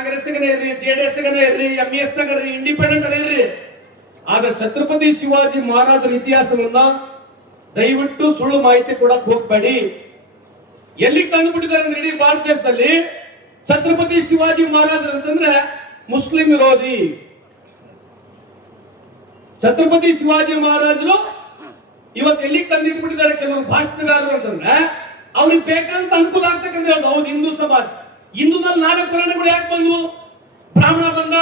ಕಾಂಗ್ರೆಸ್ಗನೇ ಇರ್ರಿ, JDS ಗನೇ ಇರ್ರಿ, MES ನಾಗ ಇರ್ರಿ, ಇಂಡಿಪೆಂಡೆಂಟ್ ಇರ್ರಿ, ಆದ್ರೆ ಛತ್ರಪತಿ ಶಿವಾಜಿ ಮಹಾರಾಜರ ಇತಿಹಾಸವನ್ನ ದಯವಿಟ್ಟು ಸುಳ್ಳು ಮಾಹಿತಿ ಕೊಡಕ್ ಹೋಗ್ಬೇಡಿ. ಎಲ್ಲಿಗೆ ತಂದು ಬಿಟ್ಟಿದ್ದಾರೆ ಅಂದ್ರೆ ಇಡೀ ಭಾರತ ದೇಶದಲ್ಲಿ ಛತ್ರಪತಿ ಶಿವಾಜಿ ಮಹಾರಾಜರು ಅಂತಂದ್ರೆ ಮುಸ್ಲಿಂ ವಿರೋಧಿ. ಛತ್ರಪತಿ ಶಿವಾಜಿ ಮಹಾರಾಜರು ಇವತ್ತು ಎಲ್ಲಿಗೆ ತಂದಿಟ್ಬಿಟ್ಟಿದ್ದಾರೆ ಕೆಲವರು ಭಾಷಣಗಾರರು ಅಂತಂದ್ರೆ ಅವ್ರಿಗೆ ಬೇಕಂತ ಅನುಕೂಲ ಆಗ್ತಕ್ಕಂಥ ಹೌದು. ಹಿಂದೂ ಸಮಾಜ, ಹಿಂದೂನಲ್ಲಿ 4 ವರ್ಣಗಳು ಯಾಕೆ ಬಂದವು? ಬ್ರಾಹ್ಮಣ ಬಂದ,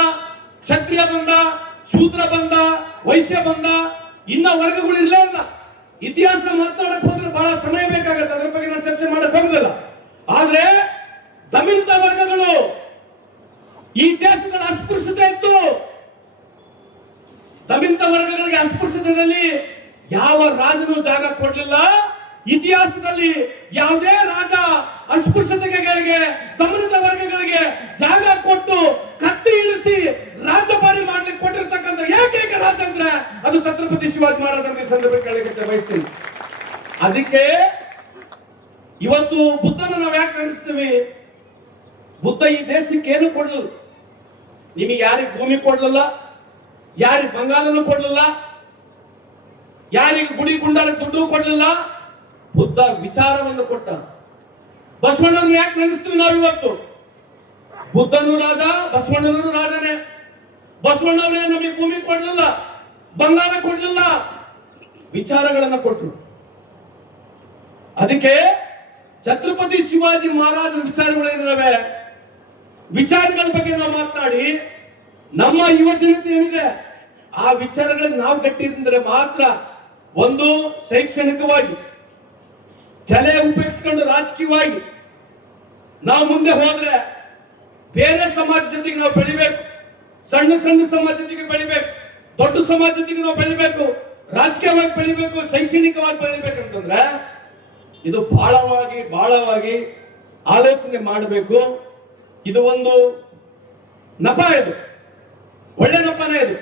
ಕ್ಷತ್ರಿಯ ಬಂದ, ಶೂದ್ರ ಬಂದ, ವೈಶ್ಯ ಬಂದ, ಇನ್ನ ವರ್ಗಗಳು ಇರಲೇ ಇಲ್ಲ. ಇತಿಹಾಸ ಮಾತನಾಡಕ್ ಹೋದ್ರೆ ಬಹಳ ಸಮಯ ಬೇಕಾಗುತ್ತೆ, ಅದ್ರ ಬಗ್ಗೆ ನಾನು ಚರ್ಚೆ ಮಾಡಕ್ ಹೋಗುದಿಲ್ಲ. ಆದ್ರೆ ದಮಿತ ವರ್ಗಗಳು ಈ ದೇಶದಲ್ಲಿ ಅಸ್ಪೃಶ್ಯತೆ ಇತ್ತು. ದಮಿತ ವರ್ಗಗಳಿಗೆ ಅಸ್ಪೃಶ್ಯತೆಯಲ್ಲಿ ಯಾವ ರಾಜನು ಜಾಗ ಕೊಡ್ಲಿಲ್ಲ. ಇತಿಹಾಸದಲ್ಲಿ ಯಾವುದೇ ರಾಜ ಅಸ್ಪೃಶ್ಯತೆಗಳಿಗೆ ದಮನಿತ ವರ್ಗಗಳಿಗೆ ಜಾಗ ಕೊಟ್ಟು ಕತ್ತಿ ಇಳಿಸಿ ರಾಜ್ಯಭಾರಿ ಮಾಡ್ಲಿಕ್ಕೆ ಕೊಟ್ಟಿರ್ತಕ್ಕಂಥ ಏಕೈಕ ರಾಜ ಅಂದ್ರೆ ಅದು ಛತ್ರಪತಿ ಶಿವಾಜಿ ಮಹಾರಾಜರ ಸಂದರ್ಭ ಕೇಳಲಿಕ್ಕೆ ಬಯಸ್ತೀನಿ. ಅದಕ್ಕೆ ಇವತ್ತು ಬುದ್ಧನ ನಾವು ಯಾಕೆ ಕಾಣಿಸ್ತೀವಿ? ಬುದ್ಧ ಈ ದೇಶಕ್ಕೆ ಏನು ಕೊಡ್ಲಿಲ್ಲ. ನಿಮಗೆ ಯಾರಿಗೆ ಭೂಮಿ ಕೊಡ್ಲಿಲ್ಲ, ಯಾರಿಗೆ ಬಂಗಾರನು ಕೊಡ್ಲಿಲ್ಲ, ಯಾರಿಗೆ ಗುಡಿ ಗುಂಡಾರಕ್ಕೆ ದುಡ್ಡು ಕೊಡ್ಲಿಲ್ಲ. ಬುದ್ಧ ವಿಚಾರವನ್ನು ಕೊಟ್ಟ. ಬಸವಣ್ಣನ ಯಾಕೆ ನೆನೆಸ್ತೀವಿ ನಾವಿವತ್ತು? ಬುದ್ಧನು ರಾಜ, ಬಸವಣ್ಣನೂ ರಾಜನೇ. ಬಸವಣ್ಣವರೇ ನಮಗೆ ಭೂಮಿ ಕೊಡ್ಲಿಲ್ಲ, ಬಂಗಾರ ಕೊಡ್ಲಿಲ್ಲ, ವಿಚಾರಗಳನ್ನ ಕೊಟ್ಟರು. ಅದಕ್ಕೆ ಛತ್ರಪತಿ ಶಿವಾಜಿ ಮಹಾರಾಜರ ವಿಚಾರಗಳೇನಿದಾವೆ, ವಿಚಾರಗಳ ಬಗ್ಗೆ ನಾವು ಮಾತನಾಡಿ ನಮ್ಮ ಯುವ ಜನತೆ ಏನಿದೆ ಆ ವಿಚಾರಗಳನ್ನು ನಾವು ಗಟ್ಟಿದ್ರೆ ಮಾತ್ರ ಒಂದು ಶೈಕ್ಷಣಿಕವಾಗಿ ಜಲೆ ಉಪಯೋಗಿಸಿಕೊಂಡು ರಾಜಕೀಯವಾಗಿ ನಾವು ಮುಂದೆ ಹೋದ್ರೆ ಬೇರೆ ಸಮಾಜ ಜೊತೆಗೆ ನಾವು ಬೆಳಿಬೇಕು. ಸಣ್ಣ ಸಣ್ಣ ಸಮಾಜ ಜೊತೆಗೆ ಬೆಳಿಬೇಕು, ದೊಡ್ಡ ಸಮಾಜ ಜೊತೆಗೆ ನಾವು ಬೆಳಿಬೇಕು, ರಾಜಕೀಯವಾಗಿ ಬೆಳಿಬೇಕು, ಶೈಕ್ಷಣಿಕವಾಗಿ ಬೆಳಿಬೇಕಂತಂದ್ರೆ ಇದು ಬಹಳವಾಗಿ ಆಲೋಚನೆ ಮಾಡಬೇಕು. ಇದು ಒಂದು ನಪ, ಇದು ಒಳ್ಳೆ ನಪನೇ ಇದು.